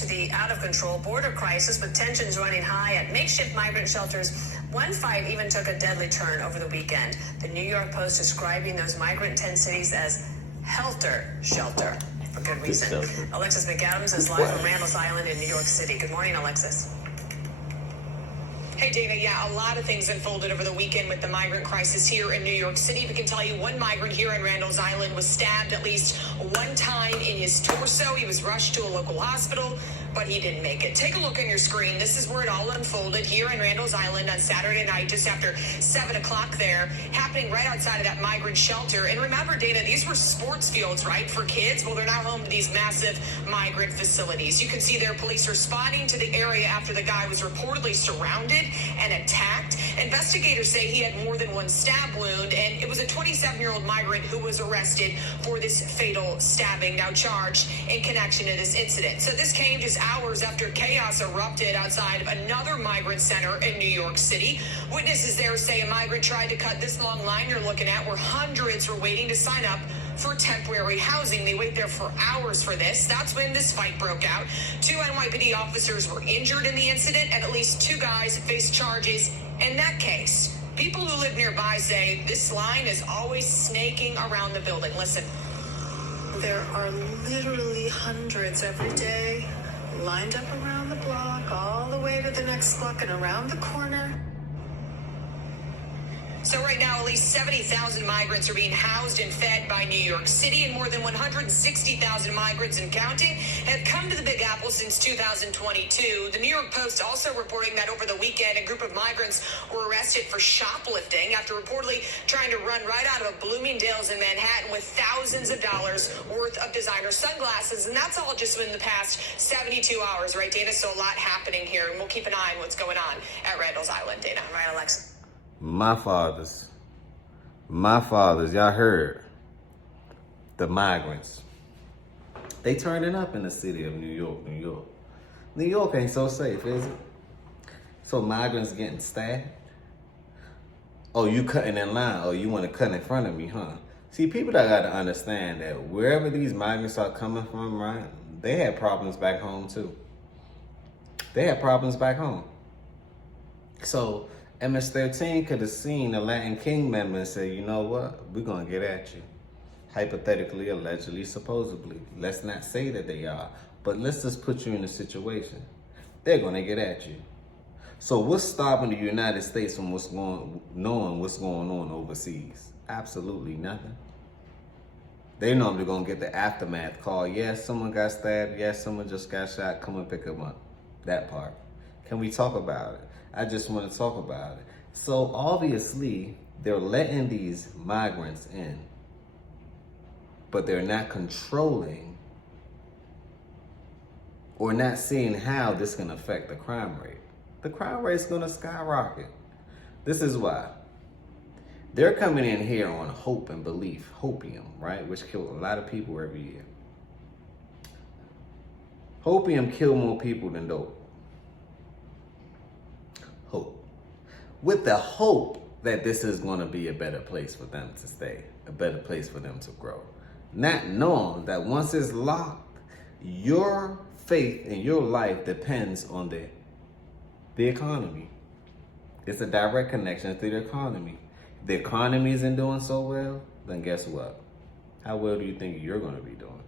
to the out-of-control border crisis, with tensions running high at makeshift migrant shelters. One fight even took a deadly turn over the weekend. The New York Post describing those migrant tent cities as helter shelter, for good reason. Alexis McAdams is live from Randall's Island in New York City. Good morning, Alexis. Hey, Dana. Yeah, a lot of things unfolded over the weekend with the migrant crisis here in New York City. We can tell you one migrant here in Randall's Island was stabbed at least one time in his torso. He was rushed to a local hospital, but he didn't make it. Take a look on your screen. This is where it all unfolded here in Randall's Island on Saturday night, just after 7 o'clock there, happening right outside of that migrant shelter. And remember, Dana, these were sports fields, right, for kids? Well, they're now home to these massive migrant facilities. You can see there police responding to the area after the guy was reportedly surrounded and attacked. Investigators say he had more than one stab wound, and it was a 27-year-old migrant who was arrested for this fatal stabbing, now charged in connection to this incident. So this came just hours after chaos erupted outside of another migrant center in New York City. Witnesses there say a migrant tried to cut this long line you're looking at, where hundreds were waiting to sign up for temporary housing. They wait there for hours for this. That's when this fight broke out. 2 NYPD officers were injured in the incident, and at least 2 guys faced charges in that case. People who live nearby say this line is always snaking around the building. Listen. There are literally hundreds every day, lined up around the block, all the way to the next block and around the corner. So right now, at least 70,000 migrants are being housed and fed by New York City, and more than 160,000 migrants and counting have come to the Big Apple since 2022. The New York Post also reporting that over the weekend, a group of migrants were arrested for shoplifting after reportedly trying to run right out of a Bloomingdale's in Manhattan with thousands of dollars worth of designer sunglasses. And that's all just in the past 72 hours, right, Dana? So a lot happening here, and we'll keep an eye on what's going on at Randall's Island, Dana. All right, Alexa. My fathers, y'all heard the migrants. They turning up in the city of New York. New York ain't so safe, is it? So migrants getting stabbed? Oh, you cutting in line? Oh, you want to cut in front of me, huh? See, people that got to understand that wherever these migrants are coming from, right, they had problems back home too. They had problems back home. So MS-13 could have seen the Latin King member and said, you know what, we're going to get at you. Hypothetically, allegedly, supposedly. Let's not say that they are, but let's just put you in a situation. They're going to get at you. So what's stopping the United States from knowing what's going on overseas? Absolutely nothing. They normally going to get the aftermath call. Yes, someone got stabbed. Yes, someone just got shot. Come and pick them up. That part. Can we talk about it? I just want to talk about it. So obviously, they're letting these migrants in, but they're not controlling or not seeing how this can affect the crime rate. The crime rate is going to skyrocket. This is why. They're coming in here on hope and belief, hopium, right? Which killed a lot of people every year. Hopium killed more people than dope. Hope. With the hope that this is going to be a better place for them to stay, a better place for them to grow. Not knowing that once it's locked, your faith in your life depends on the economy. It's a direct connection to the economy. If the economy isn't doing so well, then guess what? How well do you think you're going to be doing?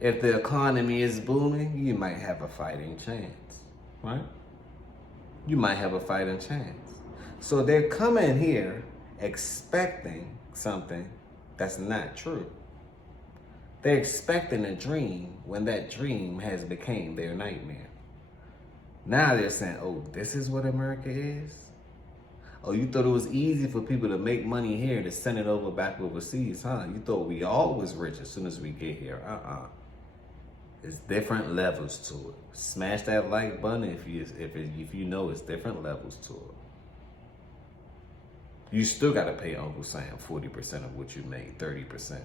If the economy is booming, you might have a fighting chance, right? You might have a fighting chance. So they're coming here expecting something that's not true. They're expecting a dream when that dream has become their nightmare. Now they're saying, oh, this is what America is? Oh, you thought it was easy for people to make money here to send it over back overseas, huh? You thought we all was rich as soon as we get here. It's different levels to it. Smash that like button if you know it's different levels to it. You still got to pay Uncle Sam 40% of what you make, 30%.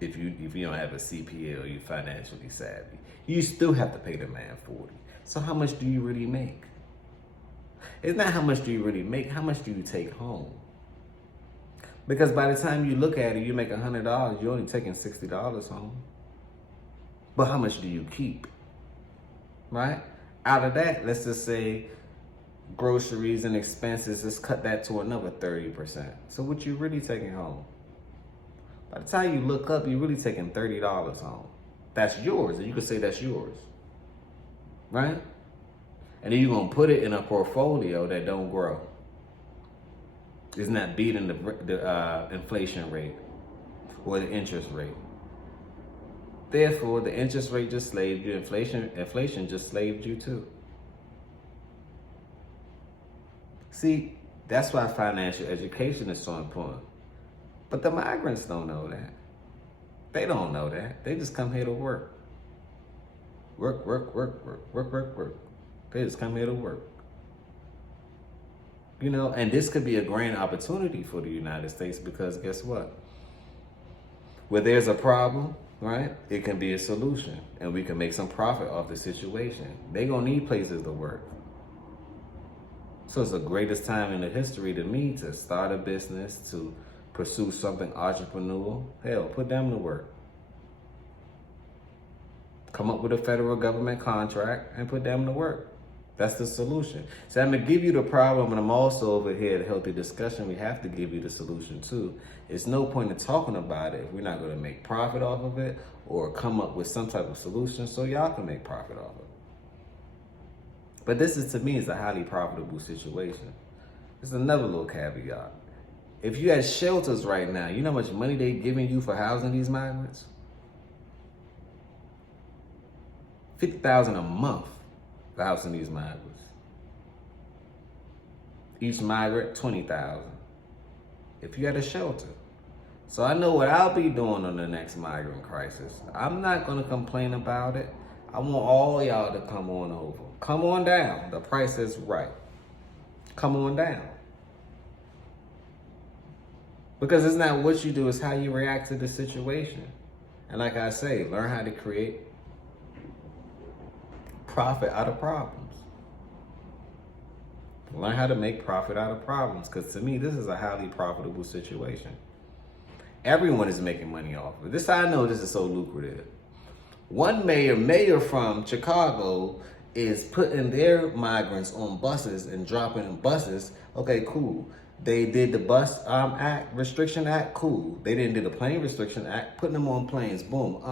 If you don't have a CPA or you're financially savvy, you still have to pay the man 40. So how much do you really make? It's not how much do you really make, how much do you take home? Because by the time you look at it, you make $100, you're only taking $60 home. But how much do you keep? right? Out of that, let's just say groceries and expenses, let's cut that to another 30%. So what you really taking home? By the time you look up, you're really taking $30 home. That's yours, and you can say that's yours, right? And then you're gonna put it in a portfolio that don't grow. It's not beating the inflation rate or the interest rate. Therefore, the interest rate just slaved you. Inflation just slaved you too. See, that's why financial education is so important. But the migrants don't know that. They don't know that. They just come here to work. Work, work, work, work, work, work, work. They just come here to work. You know, and this could be a grand opportunity for the United States because guess what? Where there's a problem, right, it can be a solution and we can make some profit off the situation. They're gonna need places to work. So it's the greatest time in the history to me to start a business, to pursue something entrepreneurial. Hell, put them to work. Come up with a federal government contract and put them to work. That's the solution. So I'm gonna give you the problem, and I'm also over here at Healthy Discussion. We have to give you the solution too. It's no point in talking about it if we're not gonna make profit off of it or come up with some type of solution so y'all can make profit off of it. But this is, to me, is a highly profitable situation. There's another little caveat. If you had shelters right now, you know how much money they giving you for housing these migrants? $50,000 a month. Housing these migrants. Each migrant, $20,000. If you had a shelter. So I know what I'll be doing on the next migrant crisis. I'm not gonna complain about it. I want all y'all to come on over. Come on down. The price is right. Come on down. Because it's not what you do, it's how you react to the situation. And like I say, learn how to create profit out of problems. Learn how to make profit out of problems, because to me, this is a highly profitable situation. Everyone is making money off of it. This I know this is so lucrative. One mayor from Chicago is putting their migrants on buses and dropping in buses. Okay, cool. They did the bus restriction act, cool. They didn't do the plane restriction act, putting them on planes, boom,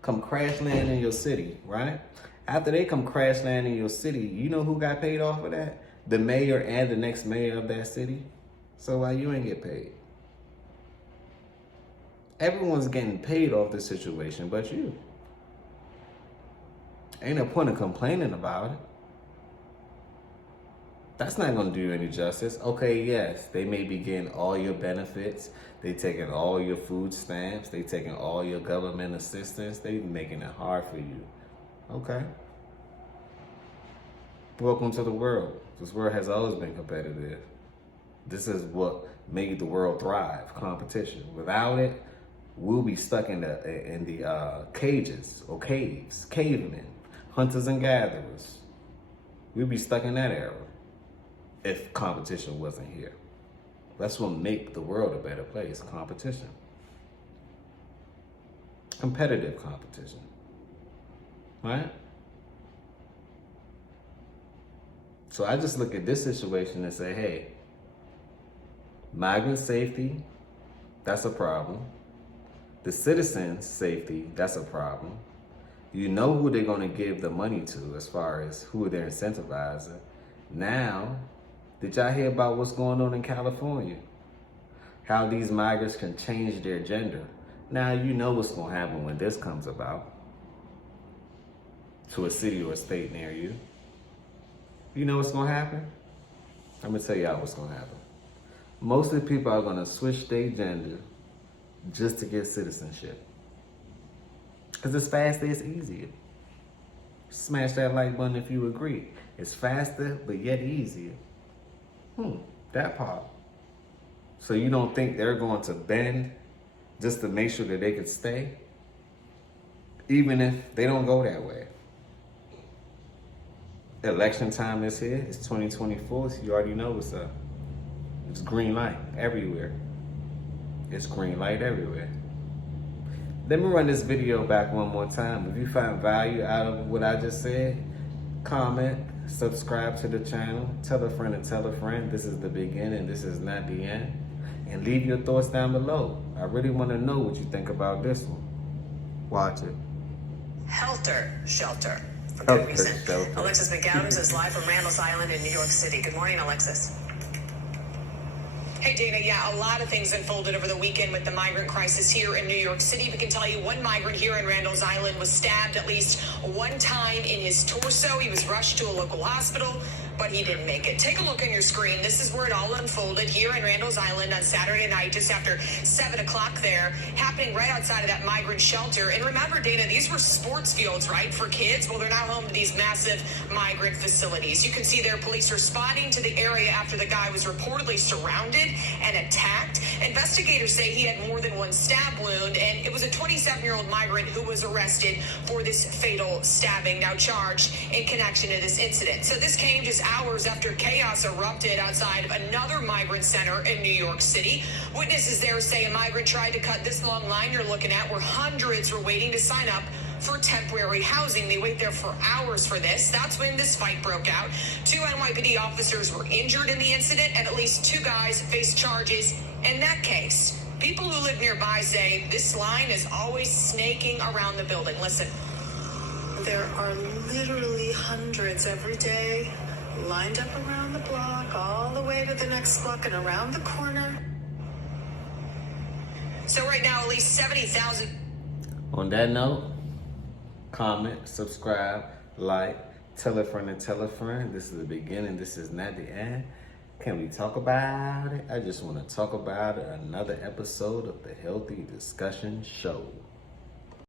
come crash land in your city, right? After they come crash land in your city, you know who got paid off of that? The mayor and the next mayor of that city. So why you ain't get paid? Everyone's getting paid off this situation but you. Ain't no point in complaining about it. That's not gonna do you any justice. Okay, yes, they may be getting all your benefits. They taking all your food stamps. They taking all your government assistance. They making it hard for you. Okay. Welcome to the world. This world has always been competitive. This is what made the world thrive, competition. Without it, we'll be stuck in the cages or caves, cavemen, hunters and gatherers. We'll be stuck in that era if competition wasn't here. That's what make the world a better place, competition. Competitive competition, right? So I just look at this situation and say, hey, migrant safety, that's a problem. The citizens' safety, that's a problem. You know who they're gonna give the money to as far as who they're incentivizing. Now, did y'all hear about what's going on in California? How these migrants can change their gender. Now you know what's gonna happen when this comes about to a city or a state near you. You know what's gonna happen? I'm gonna tell y'all what's gonna happen. Most of the people are gonna switch their gender just to get citizenship. Because it's faster, it's easier. Smash that like button if you agree. It's faster, but yet easier. That part. So you don't think they're going to bend just to make sure that they can stay? Even if they don't go that way. Election time is here. It's 2024. So you already know what's up. It's green light everywhere. It's green light everywhere. Let me run this video back one more time. If you find value out of what I just said, comment, subscribe to the channel, tell a friend and tell a friend. This is the beginning, this is not the end. And leave your thoughts down below. I really want to know what you think about this one. Watch it. Helter Shelter. For good Helter reason. Shelter. Alexis McAdams is live from Randall's Island in New York City. Good morning, Alexis. Hey, Dana. Yeah, a lot of things unfolded over the weekend with the migrant crisis here in New York City. We can tell you one migrant here in Randall's Island was stabbed at least one time in his torso. He was rushed to a local hospital, but he didn't make it. Take a look on your screen. This is where it all unfolded here in Randall's Island on Saturday night, just after 7 o'clock there, happening right outside of that migrant shelter. And remember, Dana, these were sports fields, right, for kids? Well, they're now home to these massive migrant facilities. You can see there police responding to the area after the guy was reportedly surrounded and attacked. Investigators say he had more than one stab wound, and it was a 27-year-old migrant who was arrested for this fatal stabbing, now charged in connection to this incident. So this came just hours after chaos erupted outside of another migrant center in New York City. Witnesses there say a migrant tried to cut this long line you're looking at, where hundreds were waiting to sign up for temporary housing. They wait there for hours for this. That's when this fight broke out. 2 NYPD officers were injured in the incident, and at least 2 guys faced charges in that case. People who live nearby say this line is always snaking around the building. Listen. There are literally hundreds every day, lined up around the block, all the way to the next block and around the corner. So right now, at least 70,000. On that note, comment, subscribe, like, tell a friend and tell a friend. This is the beginning, this is not the end. Can we talk about it? I just want to talk about it. Another episode of the Healthy Discussion Show.